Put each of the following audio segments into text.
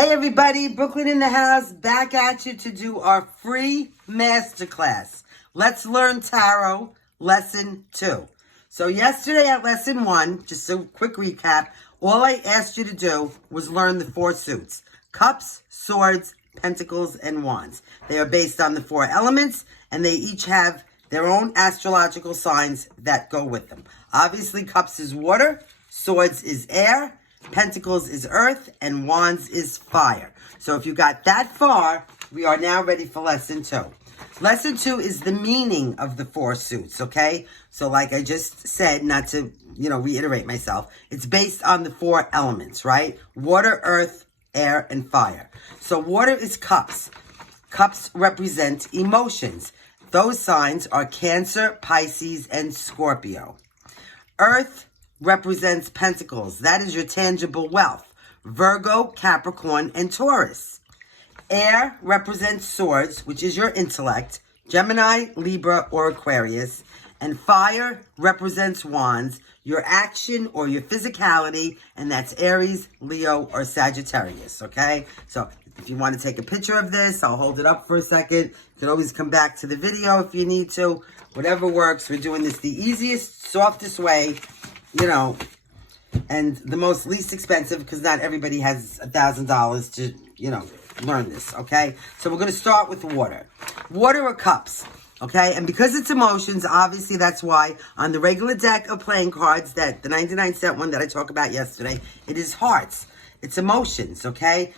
Hey everybody, Brooklyn in the house, back at you to do our free masterclass. Let's learn tarot, lesson 2. So yesterday at lesson 1, just a quick recap, all I asked you to do was learn the 4 suits: cups, swords, pentacles, and wands. They are based on the 4 elements, and they each have their own astrological signs that go with them. Obviously, cups is water, swords is air, pentacles is earth, and wands is fire. So if you got that far, we are now ready for lesson 2. Lesson 2 is the meaning of the 4 suits, okay? So like I just said, not to, reiterate myself, it's based on the 4 elements, right? Water, earth, air, and fire. So water is cups. Cups represent emotions. Those signs are Cancer, Pisces, and Scorpio. Earth represents pentacles. That is your tangible wealth. Virgo, Capricorn, and Taurus. Air represents swords, which is your intellect. Gemini, Libra, or Aquarius. And fire represents wands, your action or your physicality, and that's Aries, Leo, or Sagittarius, okay? So if you want to take a picture of this, I'll hold it up for a second. You can always come back to the video if you need to. Whatever works. We're doing this the easiest, softest way, and the most least expensive, because not everybody has $1,000 to, learn this, okay? So we're going to start with water. Water are cups, okay? And because it's emotions, obviously that's why on the regular deck of playing cards, that the 99-cent one that I talked about yesterday, it is hearts. It's emotions, okay?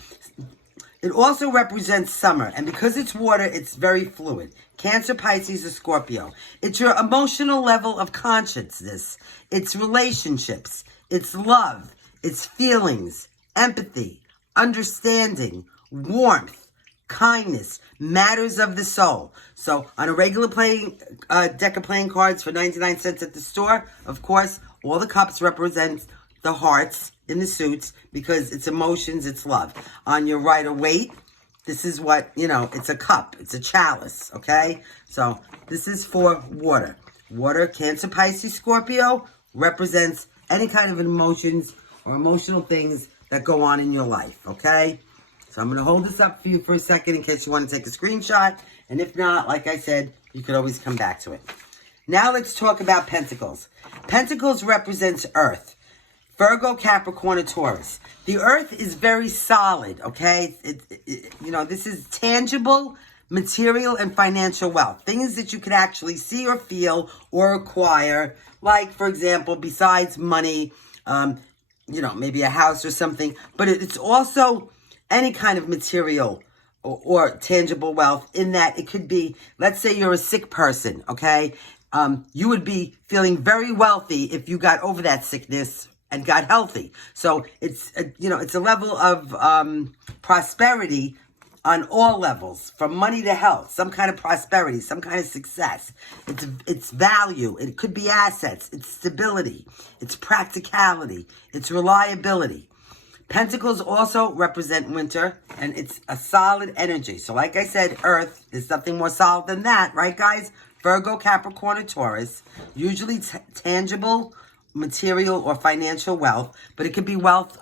It also represents summer, and because it's water, it's very fluid. Cancer, Pisces, or Scorpio. It's your emotional level of consciousness. It's relationships. It's love. It's feelings, empathy, understanding, warmth, kindness, matters of the soul. So on a regular playing deck of playing cards for 99 cents at the store, of course, all the cups represent the hearts in the suits because it's emotions, it's love. On your Rider-Waite, this is what, it's a cup. It's a chalice, okay? So this is for water. Water, Cancer, Pisces, Scorpio, represents any kind of emotions or emotional things that go on in your life, okay? So I'm going to hold this up for you for a second in case you want to take a screenshot. And if not, like I said, you could always come back to it. Now let's talk about pentacles. Pentacles represents earth. Virgo, Capricorn, and Taurus. The earth is very solid, okay? This is tangible, material, and financial wealth. Things that you could actually see or feel or acquire. Like, for example, besides money, maybe a house or something. But it's also any kind of material or tangible wealth in that it could be, let's say you're a sick person, okay? You would be feeling very wealthy if you got over that sickness and got healthy. So it's a level of prosperity on all levels, from money to health, some kind of prosperity, some kind of success. It's value. It could be assets. It's stability. It's practicality. It's reliability. Pentacles also represent winter, and it's a solid energy. So like I said, earth is something more solid than that, right, guys? Virgo, Capricorn, and Taurus, usually tangible, material, or financial wealth, but it could be wealth,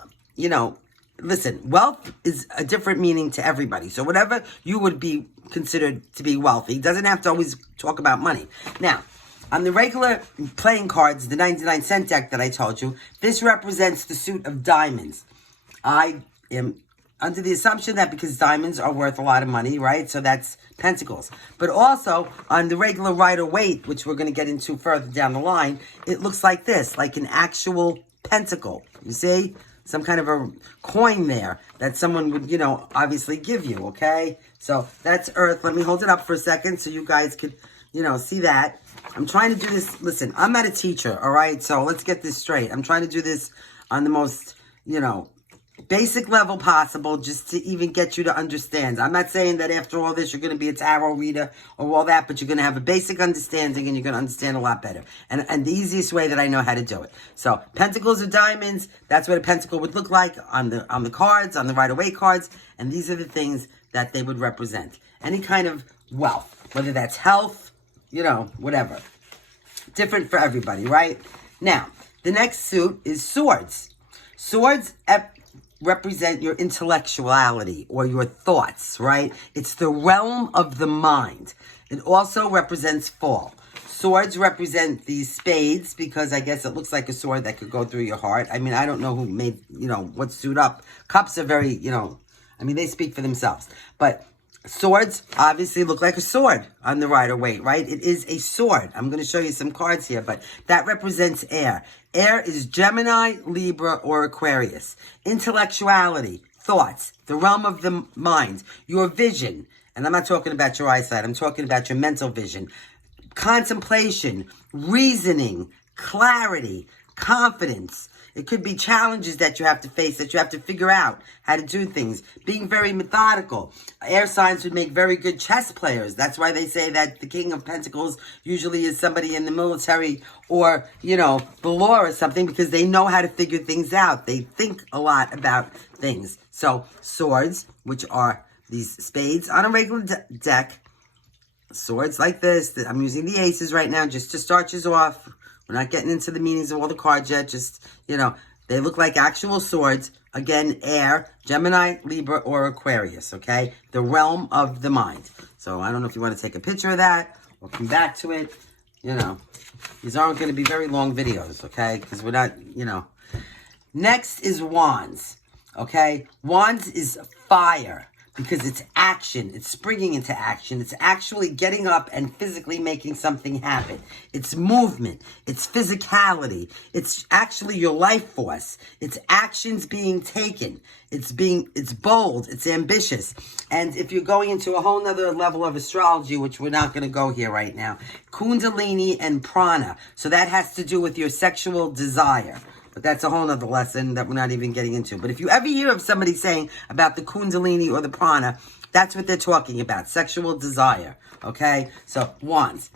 listen, wealth is a different meaning to everybody. So whatever you would be considered to be wealthy doesn't have to always talk about money. Now, on the regular playing cards, the 99-cent deck that I told you, this represents the suit of diamonds. I am under the assumption that because diamonds are worth a lot of money, right? So that's pentacles. But also, on the regular Rider-Waite, which we're going to get into further down the line, it looks like this, like an actual pentacle. You see? Some kind of a coin there that someone would, obviously give you, okay? So that's earth. Let me hold it up for a second so you guys could, see that. I'm trying to do this. Listen, I'm not a teacher, all right? So let's get this straight. I'm trying to do this on the most, basic level possible, just to even get you to understand. I'm not saying that after all this, you're going to be a tarot reader or all that, but you're going to have a basic understanding and you're going to understand a lot better. And the easiest way that I know how to do it. So pentacles are diamonds. That's what a pentacle would look like on the cards, on the Rider-Waite cards. And these are the things that they would represent. Any kind of wealth, whether that's health, whatever. Different for everybody, right? Now, the next suit is swords. Swords represent your intellectuality or your thoughts, right? It's the realm of the mind. It also represents fall. Swords represent these spades because I guess it looks like a sword that could go through your heart. I mean, I don't know who made, what suit up. Cups are very, they speak for themselves. But swords obviously look like a sword on the Rider-Waite, right? It is a sword. I'm going to show you some cards here, but that represents air. Air is Gemini, Libra, or Aquarius. Intellectuality, thoughts, the realm of the mind, your vision. And I'm not talking about your eyesight. I'm talking about your mental vision. Contemplation, reasoning, clarity, confidence. It could be challenges that you have to face, that you have to figure out how to do things. Being very methodical. Air signs would make very good chess players. That's why they say that the King of Pentacles usually is somebody in the military or, the law or something, because they know how to figure things out. They think a lot about things. So, swords, which are these spades on a regular deck. Swords like this. I'm using the aces right now just to start you off. We're not getting into the meanings of all the cards yet. Just, they look like actual swords. Again, air, Gemini, Libra, or Aquarius, okay? The realm of the mind. So I don't know if you want to take a picture of that or come back to it. These aren't going to be very long videos, okay? Because we're not, Next is wands, okay? Wands is fire. Because it's action. It's springing into action. It's actually getting up and physically making something happen. It's movement. It's physicality. It's actually your life force. It's actions being taken. It's bold. It's ambitious. And if you're going into a whole nother level of astrology, which we're not going to go here right now, Kundalini and Prana. So that has to do with your sexual desire. But that's a whole nother lesson that we're not even getting into. But if you ever hear of somebody saying about the Kundalini or the Prana, that's what they're talking about. Sexual desire. Okay? So, wands.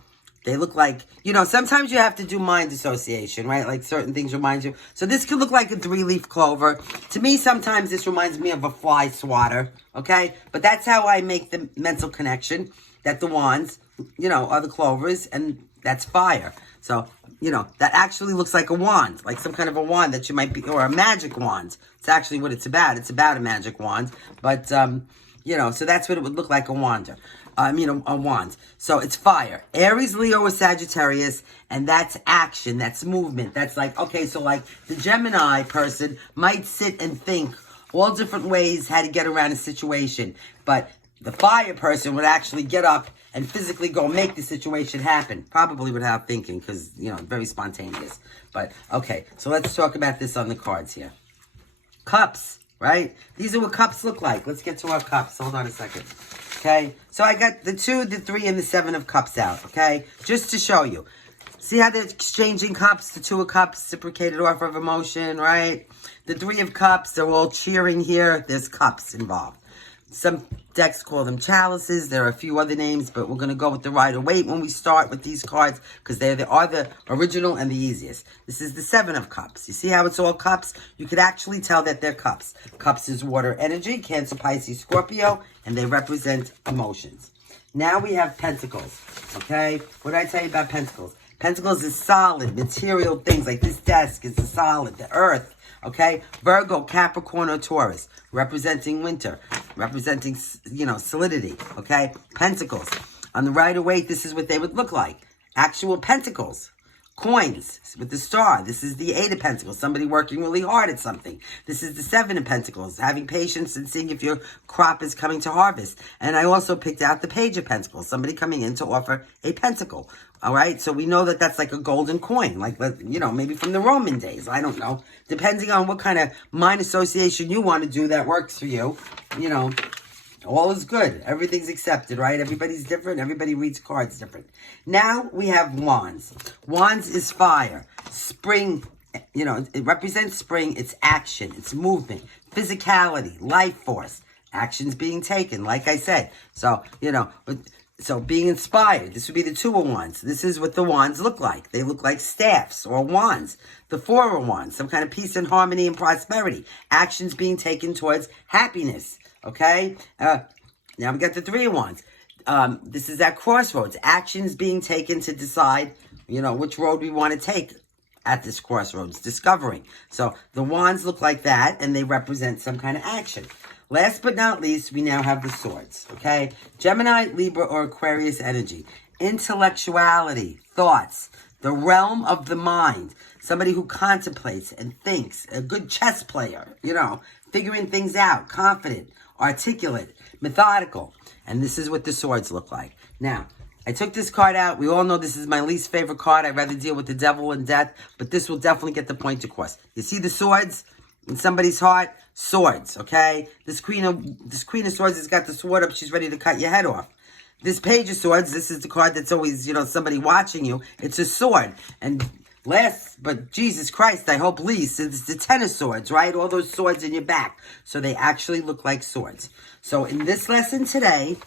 They look like, sometimes you have to do mind association, right? Like certain things remind you. So this could look like a 3-leaf clover. To me, sometimes this reminds me of a fly swatter. Okay? But that's how I make the mental connection. That the wands, are the clovers. And that's fire. So, that actually looks like a wand, like some kind of a wand that you might be, or a magic wand. It's actually what it's about. It's about a magic wand. But, so that's what it would look like, a wand. A wand. So it's fire. Aries, Leo, or Sagittarius, and that's action. That's movement. That's like, okay, so like the Gemini person might sit and think all different ways how to get around a situation. But the fire person would actually get up and physically go make the situation happen. Probably without thinking, because, very spontaneous. But, okay, so let's talk about this on the cards here. Cups, right? These are what cups look like. Let's get to our cups. Hold on a second. Okay? So I got the 2, the 3, and the 7 of cups out, okay? Just to show you. See how they're exchanging cups? The 2 of cups, reciprocated offer of emotion, right? The 3 of cups, they're all cheering here. There's cups involved. Some decks call them chalices. There are a few other names, but we're going to go with the Rider-Waite when we start with these cards, because they are the original and the easiest. This is the 7 of cups. You see how it's all cups? You could actually tell that they're cups. Cups is water energy, Cancer, Pisces, Scorpio, and they represent emotions. Now we have pentacles, okay? What did I tell you about pentacles? Pentacles is solid, material things, like this desk is solid, the earth. Okay, Virgo, Capricorn, or Taurus, representing winter, representing, solidity, okay? Pentacles. On the Rider-Waite, this is what they would look like. Actual pentacles. Coins with the star. This is the 8 of Pentacles, somebody working really hard at something. This is the 7 of Pentacles, having patience and seeing if your crop is coming to harvest. And I also picked out the Page of Pentacles, somebody coming in to offer a pentacle. All right, so we know that that's like a golden coin, like, maybe from the Roman days. I don't know. Depending on what kind of mind association you want to do that works for you, all is good. Everything's accepted, right? Everybody's different. Everybody reads cards different. Now we have wands. Wands is fire. Spring, it represents spring. It's action. It's movement. Physicality. Life force. Actions being taken, like I said. So, so being inspired. This would be the 2 of wands. This is what the wands look like. They look like staffs or wands. The 4 of wands. Some kind of peace and harmony and prosperity. Actions being taken towards happiness. Okay, now we got the 3 of wands. This is at crossroads. Actions being taken to decide, which road we want to take. at this crossroads, discovering. So the wands look like that, and they represent some kind of action. Last but not least, we now have the swords, okay? Gemini, Libra, or Aquarius energy. Intellectuality, thoughts, the realm of the mind. Somebody who contemplates and thinks. A good chess player, you know, figuring things out. Confident, articulate, methodical. And this is what the swords look like. Now, I took this card out. We all know this is my least favorite card. I'd rather deal with the devil and death, but this will definitely get the point across. You see the swords in somebody's heart? Swords, okay? This queen of swords has got the sword up. She's ready to cut your head off. This page of swords, this is the card that's always, you know, somebody watching you. It's a sword. And last, but Jesus Christ, I hope least, it's the Ten of Swords, right? All those swords in your back. So they actually look like swords. So in this lesson today,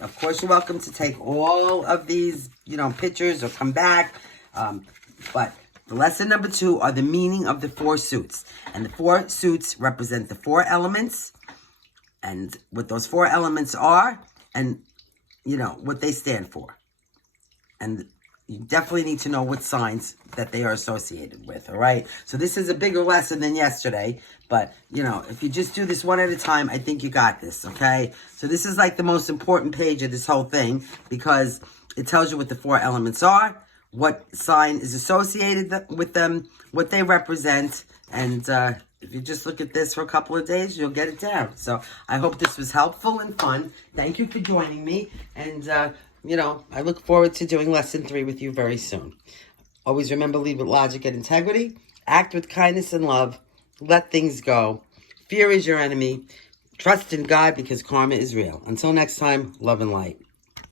of course, you're welcome to take all of these, you know, pictures or come back. But the lesson number 2 are the meaning of the 4 suits. And the 4 suits represent the 4 elements and what those 4 elements are and, you know, what they stand for. And you definitely need to know what signs that they are associated with, all right? So this is a bigger lesson than yesterday, but, you know, if you just do this one at a time, I think you got this, okay? So this is like the most important page of this whole thing because it tells you what the 4 elements are, what sign is associated with them, what they represent, and if you just look at this for a couple of days, you'll get it down. So I hope this was helpful and fun. Thank you for joining me, and you know, I look forward to doing lesson 3 with you very soon. Always remember, lead with logic and integrity. Act with kindness and love. Let things go. Fear is your enemy. Trust in God because karma is real. Until next time, love and light.